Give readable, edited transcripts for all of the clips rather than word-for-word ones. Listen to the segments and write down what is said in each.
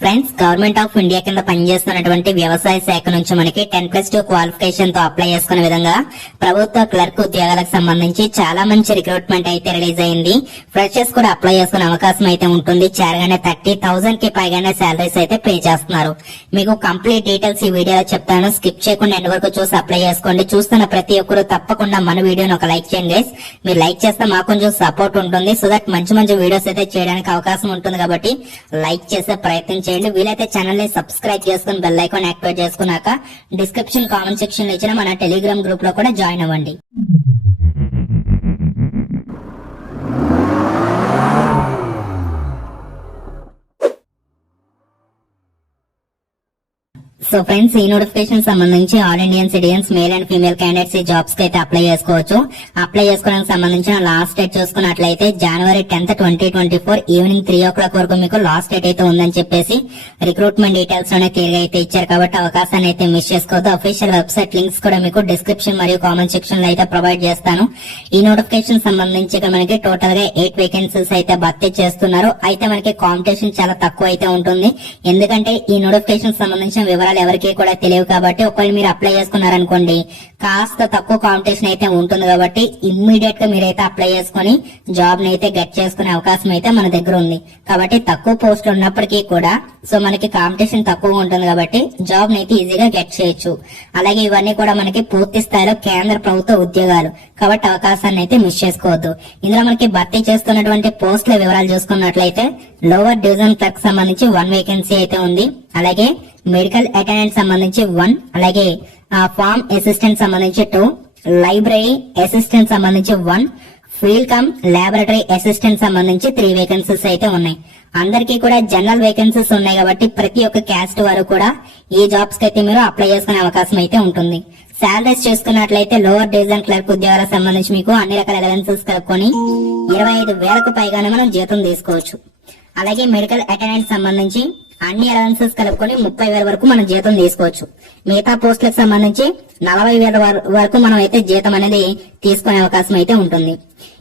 Friends, government of India కింద పనిచేస్తున్నటువంటి వ్యవసాయ శాఖ నుంచి మనకి 10+2 క్వాలిఫికేషన్ తో అప్లై చేసుకునే విధంగా ప్రభుత్వ క్లర్క్ ఉద్యోగాలకు సంబంధించి చాలా మంచి రిక్రూట్మెంట్ అయితే రిలీజ్ అయింది. ఫ్రెషర్స్ కూడా అప్లై చేసుకునే అవకాశం అయితే ఉంటుంది. చేరగానే 30,000 కి పైగానే శాలరీస్ అయితే పే చేస్తున్నారు. మీకు కంప్లీట్ డీటెయిల్స్ ఈ వీడియోలో చెప్తాను. స్కిప్ చేయకుండా ఎండ్ వరకు చూసి అప్లై చేసుకోండి. చూస్తున్న ప్రతి ఒక్కరు తప్పకుండా మన వీడియోని ఒక లైక్ చేయండి గైస్. మీరు లైక్ చేస్తే మాకు కొంచెం సపోర్ట్ ఉంటుంది. సో దట్ మంచి మంచి వీడియోస్ అయితే చేయడానికి అవకాశం ఉంటుంది కాబట్టి లైక్ చేసే ప్రయత్నం చేయండి. వీలైతే ఛానల్ ని సబ్స్క్రైబ్ చేసుకుని బెల్ ఐకాన్ యాక్టివేట్ చేసుకున్నాక డిస్క్రిప్షన్ కామెంట్ సెక్షన్ లో ఇచ్చిన మన టెలిగ్రామ్ గ్రూప్ లో కూడా జాయిన్ అవ్వండి. సో ఫ్రెండ్స్, ఈ నోటిఫికేషన్ సంబంధించి all Indian citizens male and female candidates ఈ జాబ్స్ కి అయితే అప్లై చేసుకోవచ్చు. అప్లై చేసుకోవడానికి సంబంధించిన లాస్ట్ డేట్ చూసుకున్నట్లయితే జనవరి 10th, 2024 ఈవినింగ్ 3 o'clock వరకు మీకు లాస్ట్ డేట్ అయితే ఉందని చెప్పేసి రిక్రూట్మెంట్ డీటెయిల్స్ లోనే క్లియర్ గా అయితే ఇచ్చారు. కాబట్టి అవకాశాన్ని అయితే మిస్ చేసుకోవద్దు. అఫీషియల్ వెబ్సైట్ లింక్స్ కూడా మీకు డిస్క్రిప్షన్ మరియు కామెంట్ సెక్షన్ లో అయితే ప్రొవైడ్ చేస్తాను. ఈ నోటిఫికేషన్ సంబంధించి మనకి టోటల్ గా 8 వేకెన్సీస్ అయితే భర్తీ చేస్తున్నారు. అయితే మనకి కాంపిటీషన్ చాలా తక్కువ అయితే ఉంటుంది. ఎందుకంటే ఈ నోటిఫికేషన్ సంబంధించిన వివరాలు ఎవరికి కూడా తెలియవు కాబట్టి ఒకవేళ మీరు అప్లై చేసుకున్నారనుకోండి కాస్త తక్కువ కాంపిటీషన్ అయితే ఉంటుంది. కాబట్టి ఇమ్మీడియట్ గా మీరైతే అప్లై చేసుకుని జాబ్ ని అయితే గెట్ చేసుకునే అవకాశం అయితే మన దగ్గర ఉంది. కాబట్టి తక్కువ పోస్టులు ఉన్నప్పటికీ కూడా సో మనకి కాంపిటీషన్ తక్కువ ఉంటుంది కాబట్టి జాబ్ ని అయితే ఈజీగా గెట్ చేయొచ్చు. అలాగే ఇవన్నీ కూడా మనకి పూర్తి స్థాయిలో కేంద్ర ప్రభుత్వ ఉద్యోగాలు కాబట్టి అవకాశాన్ని అయితే మిస్ చేసుకోవద్దు. ఇందులో మనకి భర్తీ చేస్తున్నటువంటి పోస్టుల వివరాలు చూసుకున్నట్లయితే లోవర్ డివిజన్ క్లర్క్ సంబంధించి 1 వేకెన్సీ అయితే ఉంది. అలాగే మెడికల్ అటెండెంట్ సంబంధించి 1, అలాగే ఫార్మ్ అసిస్టెంట్ సంబంధించి 2, లైబ్రరీ అసిస్టెంట్ సంబంధించి 1, ఫీల్డ్ కమ్ లాబొరేటరీ అసిస్టెంట్ సంబంధించి 3 వేకెన్సీస్ అయితే ఉన్నాయి. అందరికీ కూడా జనరల్ వేకెన్సీస్ ఉన్నాయి కాబట్టి ప్రతి ఒక్క క్యాస్ట్ వారు కూడా ఈ జాబ్స్ కి అయితే మీరు అప్లై చేసుకునే అవకాశం అయితే ఉంటుంది. శాలరీస్ చూసుకున్నట్లయితే లోవర్ డివిజన్ క్లర్క్ ఉద్యోగాలకు సంబంధించి మీకు అన్ని రకాల అలవెన్సెస్ కలుపుకొని 25,000కు పైగానే మనం జీతం తీసుకోవచ్చు. అలాగే మెడికల్ అటెండెంట్ సంబంధించి అన్ని అలవెన్సెస్ కలుపుకొని 30,000 వరకు మనం జీతం తీసుకోవచ్చు. మిగతా పోస్టులకు సంబంధించి 40,000 వరకు మనం అయితే జీతం అనేది తీసుకునే అవకాశం అయితే ఉంటుంది.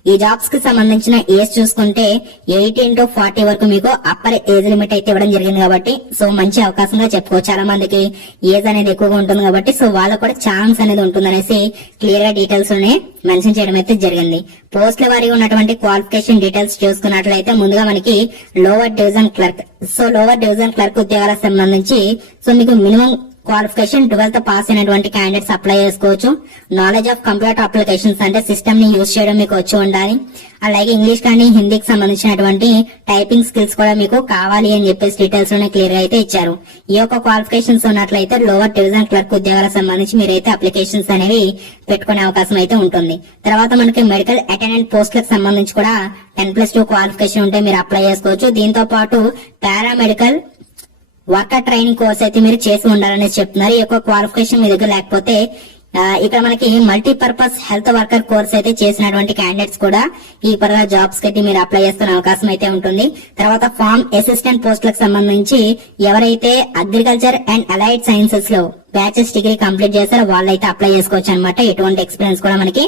ఈ జాబ్స్ కి సంబంధించిన ఏజ్ చూసుకుంటే 18 to 40 వరకు మీకు అప్పర్ ఏజ్ లిమిట్ అయితే ఇవ్వడం జరిగింది. కాబట్టి సో మంచి అవకాశంగా చెప్పుకోవచ్చు. చాలా మందికి ఏజ్ అనేది ఎక్కువగా ఉంటుంది కాబట్టి సో వాళ్ళకు కూడా ఛాన్స్ అనేది ఉంటుందనేసి క్లియర్ గా డీటెయిల్స్ లోనే మెన్షన్ చేయడం అయితే జరిగింది. పోస్టుల వారీగా ఉన్నటువంటి క్వాలిఫికేషన్ డీటెయిల్స్ చూసుకున్నట్లయితే ముందుగా మనకి lower division clerk. So lower division clerk ఉద్యోగాలకు సంబంధించి సో మీకు మినిమం క్వాలిఫికేషన్ 12th పాస్ అయినటువంటి క్యాండిడేట్స్ అప్లై చేసుకోవచ్చు. నాలెడ్జ్ ఆఫ్ కంప్యూటర్ అప్లికేషన్స్ అంటే సిస్టమ్ ని యూజ్ చేయడం మీకు వచ్చి ఉండాలి. అలాగే ఇంగ్లీష్ కానీ హిందీకి సంబంధించినటువంటి టైపింగ్ స్కిల్స్ కూడా మీకు కావాలి అని చెప్పేసి డీటెయిల్స్ లోనే క్లియర్ గా అయితే ఇచ్చారు. ఈ యొక్క క్వాలిఫికేషన్స్ ఉన్నట్లయితే లోవర్ డివిజన్ క్లర్క్ ఉద్యోగాలకు సంబంధించి మీరైతే అప్లికేషన్స్ అనేవి పెట్టుకునే అవకాశం అయితే ఉంటుంది. తర్వాత మనకి మెడికల్ అటెండెంట్ పోస్టులకు సంబంధించి కూడా 10+2 క్వాలిఫికేషన్ ఉంటే మీరు అప్లై చేసుకోవచ్చు. దీంతో పాటు పారామెడికల్ వర్కర్ ట్రైనింగ్ కోర్స్ అయితే మీరు చేసి ఉండాలనేసి చెప్తున్నారు. ఈ యొక్క క్వాలిఫికేషన్ మీ దగ్గర లేకపోతే ఇక్కడ మనకి మల్టీపర్పస్ హెల్త్ వర్కర్ కోర్స్ అయితే చేసినటువంటి క్యాండిడేట్స్ కూడా ఈ పరంగా జాబ్స్ కి అయితే మీరు అప్లై చేసుకునే అవకాశం అయితే ఉంటుంది. తర్వాత ఫార్మ్ అసిస్టెంట్ పోస్టులకు సంబంధించి ఎవరైతే అగ్రికల్చర్ అండ్ అలైడ్ సైన్సెస్ లో బ్యాచెస్ డిగ్రీ కంప్లీట్ చేస్తారో వాళ్ళైతే అప్లై చేసుకోవచ్చు అనమాట. ఎటువంటి ఎక్స్పీరియన్స్ కూడా మనకి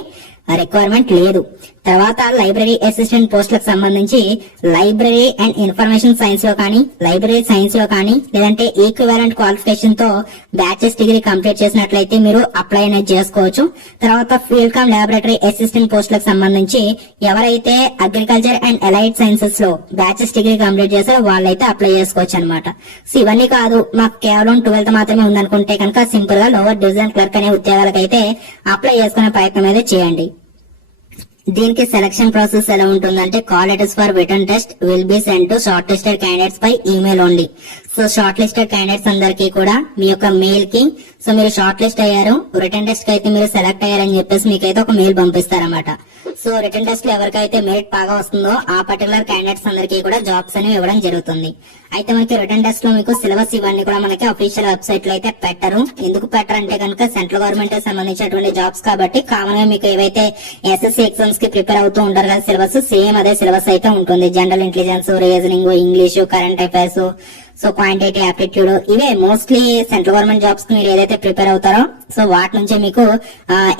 రిక్వైర్మెంట్ లేదు. తర్వాత లైబ్రరీ అసిస్టెంట్ పోస్టులకు సంబంధించి లైబ్రరీ అండ్ ఇన్ఫర్మేషన్ సైన్స్ లో కానీ లైబ్రరీ సైన్స్ లో కానీ లేదంటే ఈక్వివాలెంట్ క్వాలిఫికేషన్ తో బ్యాచెస్ డిగ్రీ కంప్లీట్ చేసినట్లయితే మీరు అప్లై అనేది చేసుకోవచ్చు. తర్వాత ఫీల్డ్ కమ్ లాబొరేటరీ అసిస్టెంట్ పోస్టులకు సంబంధించి ఎవరైతే అగ్రికల్చర్ అండ్ అలైడ్ సైన్సెస్ లో బ్యాచెస్ డిగ్రీ కంప్లీట్ చేస్తారో వాళ్ళైతే అప్లై చేసుకోవచ్చు అనమాట. సో ఇవన్నీ కాదు, మాకు కేవలం 12th మాత్రమే ఉందనుకుంటే కనుక సింపుల్ గా లోవర్ డివిజన్ క్లర్క్ అనే ఉద్యోగాలకైతే అప్లై చేసుకునే ప్రయత్నం అయితే చేయండి. దీనికి సెలక్షన్ ప్రాసెస్ ఎలా ఉంటుందంటే call letters for written test will be send to short listed candidates by email only. So short listed candidates అందరికీ కూడా మీ యొక్క మెయిల్ కి సో మీరు షార్ట్ లిస్ట్ అయ్యారు, రిటర్న్ టెస్ట్ కి అయితే మీరు సెలెక్ట్ అయ్యారని చెప్పేసి మీకైతే ఒక మెయిల్ పంపిస్తారన్నమాట. సో రిటర్న్ టెస్ట్ లో ఎవరికైతే మెరిట్ బాగా వస్తుందో ఆ పర్టికులర్ క్యాండిడేట్స్ అందరికీ కూడా జాబ్స్ అనేవి ఇవ్వడం జరుగుతుంది. అయితే మనకి రిటర్న్ టెస్ట్ లో మీకు సిలబస్ ఇవన్నీ కూడా మనకి అఫీషియల్ వెబ్సైట్ లో అయితే పెట్టరు. ఎందుకు పెట్టరంటే కనుక సెంట్రల్ గవర్నమెంట్ సంబంధించినటువంటి జాబ్స్ కాబట్టి కామన్ గా మీకు ఏవైతే ఎస్ఎస్సీ ఎగ్జామ్స్ కి ప్రిపేర్ అవుతూ ఉంటారు కదా సిలబస్, సేమ్ అదే సిలబస్ అయితే ఉంటుంది. General intelligence, reasoning, English, current affairs, so quantity aptitude ఇవే మోస్ట్లీ సెంట్రల్ గవర్నమెంట్ జాబ్స్ కి మీరు ఏదైతే ప్రిపేర్ అవుతారో సో వాటి నుంచే మీకు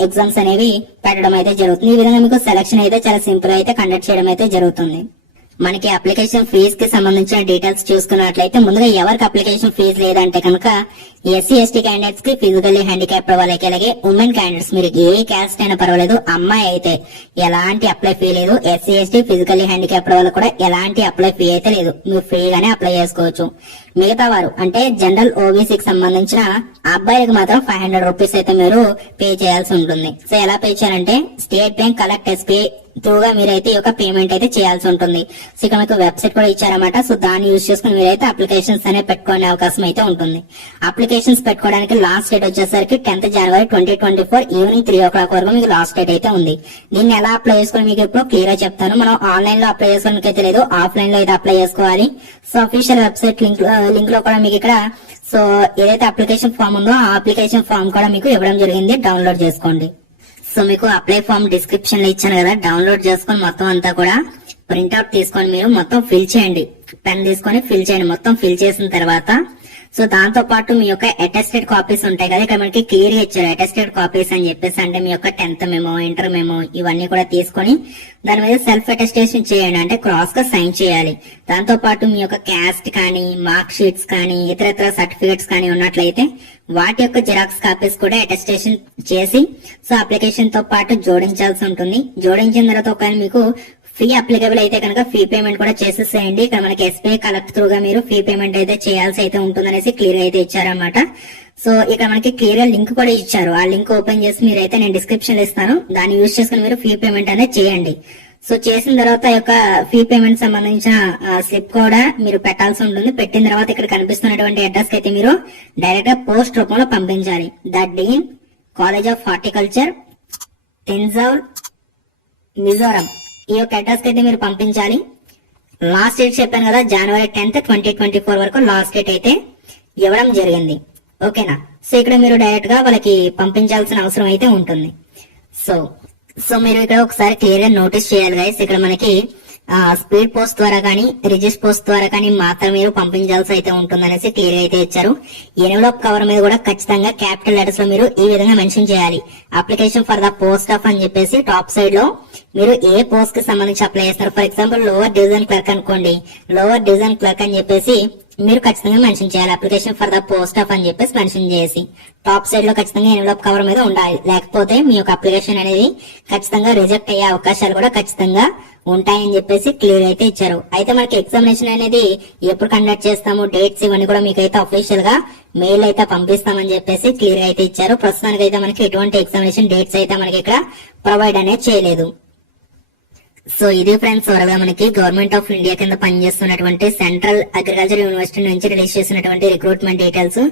ఎగ్జామ్స్ అనేవి పెట్టడం అయితే జరుగుతుంది. ఈ విధంగా మీకు సెలక్షన్ అయితే చాలా సింపుల్ అయితే కండక్ట్ చేయడం అయితే జరుగుతుంది. మనకి అప్లికేషన్ ఫీజ్ కి సంబంధించిన డీటెయిల్స్ చూసుకున్నట్లయితే ముందుగా ఎవరికి అప్లికేషన్ ఫీజు లేదంటే కనుక ఎస్సీ ఎస్టీ క్యాండిడేట్స్ కి, ఫిజికల్లీ హ్యాండిక్యాప్డ్ వాళ్ళకి, అలాగే ఉమెన్ క్యాండిడేట్స్ మీరు ఏ క్యాస్ట్ అయినా పర్వాలేదు, అమ్మాయి అయితే ఎలాంటి అప్లై ఫీ లేదు. ఎస్సీ ఎస్టీ ఫిజికల్లీ హ్యాండిక్యాప్డ్ వాళ్ళకి కూడా ఎలాంటి అప్లై ఫీ అయితే లేదు, మీరు ఫ్రీగానే అప్లై చేసుకోవచ్చు. మిగతా వారు అంటే జనరల్ ఓబీసీకి సంబంధించిన అబ్బాయిలకు మాత్రం 500 రూపీస్ అయితే మీరు పే చేయాల్సి ఉంటుంది. సో ఎలా పే చేయాలంటే స్టేట్ బ్యాంక్ కలెక్ట్ ఎస్బీఐ త్రూగా మీరైతే ఈ యొక్క పేమెంట్ అయితే చేయాల్సి ఉంటుంది. సో ఇక్కడ మీకు వెబ్సైట్ కూడా ఇచ్చారన్నమాట. సో దాన్ని యూజ్ చేసుకుని మీరైతే అప్లికేషన్స్ అనే పెట్టుకునే అవకాశం అయితే ఉంటుంది. అప్లికేషన్స్ పెట్టుకోవడానికి లాస్ట్ డేట్ వచ్చేసరికి 10th జనవరి 2024 ఈవినింగ్ 3 o'clock వరకు మీకు లాస్ట్ డేట్ అయితే ఉంది. దీన్ని ఎలా అప్లై చేసుకుని మీకు ఇప్పుడు క్లియర్ గా చెప్తాను. మనం ఆన్లైన్ లో అప్లై చేసుకోవడానికి అయితే లేదు, ఆఫ్లైన్ లో అయితే అప్లై చేసుకోవాలి. సో అఫీషియల్ వెబ్సైట్ లింక్ లో కూడా మీకు ఇక్కడ సో ఏదైతే అప్లికేషన్ ఫామ్ ఉందో ఆ అప్లికేషన్ ఫామ్ కూడా మీకు ఇవ్వడం జరిగింది, డౌన్లోడ్ చేసుకోండి. సో మీకు అప్లై ఫామ్ డిస్క్రిప్షన్ లో ఇచ్చాను కదా, డౌన్లోడ్ చేసుకొని మొత్తం అంతా కూడా ప్రింట్అవుట్ తీసుకొని మీరు మొత్తం ఫిల్ చేయండి. పెన్ తీసుకొని ఫిల్ చేయండి. మొత్తం ఫిల్ చేసిన తర్వాత సో దాంతో పాటు మీ యొక్క అటెస్టెడ్ కాపీస్ ఉంటాయి కదా, ఇక్కడ మనకి క్లియర్ గా ఇచ్చారు అటెస్టెడ్ కాపీస్ అని చెప్పేసి. అంటే మీ యొక్క 10th మెమో, ఇంటర్ మెమో ఇవన్నీ కూడా తీసుకొని దాని మీద సెల్ఫ్ అటెస్టేషన్ చేయండి, అంటే క్రాస్ గా సైన్ చేయాలి. దాంతో పాటు మీ యొక్క క్యాస్ట్ కానీ, మార్క్ షీట్స్ కానీ, ఇతర సర్టిఫికేట్స్ కానీ ఉన్నట్లయితే వాటి యొక్క జిరాక్స్ కాపీస్ కూడా అటెస్టేషన్ చేసి సో అప్లికేషన్ తో పాటు జోడించాల్సి ఉంటుంది. జోడించిన తర్వాత ఒకవేళ మీకు ఫీ అప్లికబుల్ అయితే కనుక ఫీ పేమెంట్ కూడా చేసేసేయండి. ఇక్కడ మనకి ఎస్బీఐ కలెక్ట్ త్రూగా మీరు ఫీ పేమెంట్ అయితే చేయాల్సి అయితే ఉంటుందనేసి క్లియర్ గా అయితే ఇచ్చారన్నమాట. సో ఇక్కడ మనకి క్లియర్ గా లింక్ కూడా ఇచ్చారు. ఆ లింక్ ఓపెన్ చేసి మీరైతే నేను డిస్క్రిప్షన్ లో ఇస్తాను, దాన్ని యూజ్ చేసుకుని మీరు ఫీ పేమెంట్ అనేది చేయండి. సో చేసిన తర్వాత ఈ యొక్క ఫీ పేమెంట్ సంబంధించిన స్లిప్ కూడా మీరు పెట్టాల్సి ఉంటుంది. పెట్టిన తర్వాత ఇక్కడ కనిపిస్తున్నటువంటి అడ్రస్ కి అయితే మీరు డైరెక్ట్ గా పోస్ట్ రూపంలో పంపించాలి. The dean college of horticulture, Thenzawl, Mizoram. ఈ యొక్క అడ్రస్ కి అయితే మీరు పంపించాలి. లాస్ట్ డేట్ చెప్పాను కదా, జనవరి 10th 2024 వరకు లాస్ట్ డేట్ అయితే ఇవ్వడం జరిగింది. ఓకేనా. సో ఇక్కడ మీరు డైరెక్ట్ గా వాళ్ళకి పంపించాల్సిన అవసరం అయితే ఉంటుంది. సో మీరు ఇక్కడ ఒకసారి క్లియర్ గా నోటీస్ చేయాలి గైస్, ఇక్కడ మనకి స్పీడ్ పోస్ట్ ద్వారా కానీ, రిజిస్టర్ పోస్ట్ ద్వారా కానీ మాత్రం మీరు పంపించాల్సి అయితే ఉంటుందనేసి క్లియర్ గా అయితే ఇచ్చారు. ఎన్వలప్ కవర్ మీద కూడా ఖచ్చితంగా క్యాపిటల్ లెటర్స్ లో మీరు ఈ విధంగా మెన్షన్ చేయాలి, application for the post of అని చెప్పేసి. టాప్ సైడ్ లో మీరు ఏ పోస్ట్ కి సంబంధించి అప్లై చేస్తారు. For example lower division clerk అనుకోండి, లోవర్ డివిజన్ క్లర్క్ అని చెప్పేసి మీరు ఖచ్చితంగా మెన్షన్ చేయాలి, application for the post of అని చెప్పేసి మెన్షన్ చేసి టాప్ సైడ్ లో ఖచ్చితంగా ఎన్వలప్ కవర్ మీద ఉండాలి. లేకపోతే మీ యొక్క అప్లికేషన్ అనేది ఖచ్చితంగా రిజెక్ట్ అయ్యే అవకాశాలు కూడా ఖచ్చితంగా ఉంటాయని చెప్పేసి క్లియర్ అయితే ఇచ్చారు. అయితే మనకి ఎగ్జామినేషన్ అనేది ఎప్పుడు కండక్ట్ చేస్తాము, డేట్స్ ఇవన్నీ కూడా మీకు అయితే అఫీషియల్ గా మెయిల్ అయితే పంపిస్తామని చెప్పేసి క్లియర్ అయితే ఇచ్చారు. ప్రస్తుతానికి అయితే మనకి ఎటువంటి ఎగ్జామినేషన్ డేట్స్ అయితే మనకి ఇక్కడ ప్రొవైడ్ అనేది చేయలేదు. సో ఇది ఫ్రెండ్స్ ఓవరాల్ గా మనకి గవర్నమెంట్ ఆఫ్ ఇండియా కింద పనిచేస్తున్నటువంటి సెంట్రల్ అగ్రికల్చర్ యూనివర్సిటీ నుంచి రిలీజ్ చేసినటువంటి రిక్రూట్మెంట్ డీటెయిల్స్.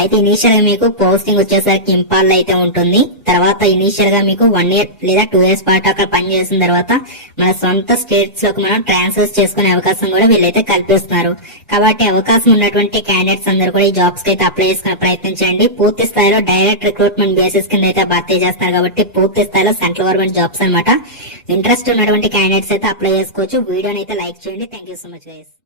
అయితే ఇనీషియల్ గా మీకు పోస్టింగ్ వచ్చేసరికి ఇంపాల్ అయితే ఉంటుంది. తర్వాత ఇనీషియల్ గా మీకు 1 year లేదా 2 years పాటు అక్కడ పనిచేసిన తర్వాత మన సొంత స్టేట్స్ లోకి మనం ట్రాన్స్ఫర్ చేసుకునే అవకాశం కూడా వీళ్ళైతే కల్పిస్తున్నారు. కాబట్టి అవకాశం ఉన్నటువంటి క్యాండిడేట్స్ అందరూ కూడా ఈ జాబ్స్ కి అయితే అప్లై చేసుకునే ప్రయత్నం చేయండి. పూర్తి స్థాయిలో డైరెక్ట్ రిక్రూట్మెంట్ బేసిస్ కింద అయితే భర్తీ చేస్తారు కాబట్టి పూర్తి స్థాయిలో సెంట్రల్ గవర్నమెంట్ జాబ్స్ అన్నమాట. ఇంట్రెస్ట్ ఉన్నటువంటి క్యాండిడేట్స్ అయితే అప్లై చేసుకోవచ్చు. వీడియోని అయితే లైక్ చేయండి. Thank you so much guys.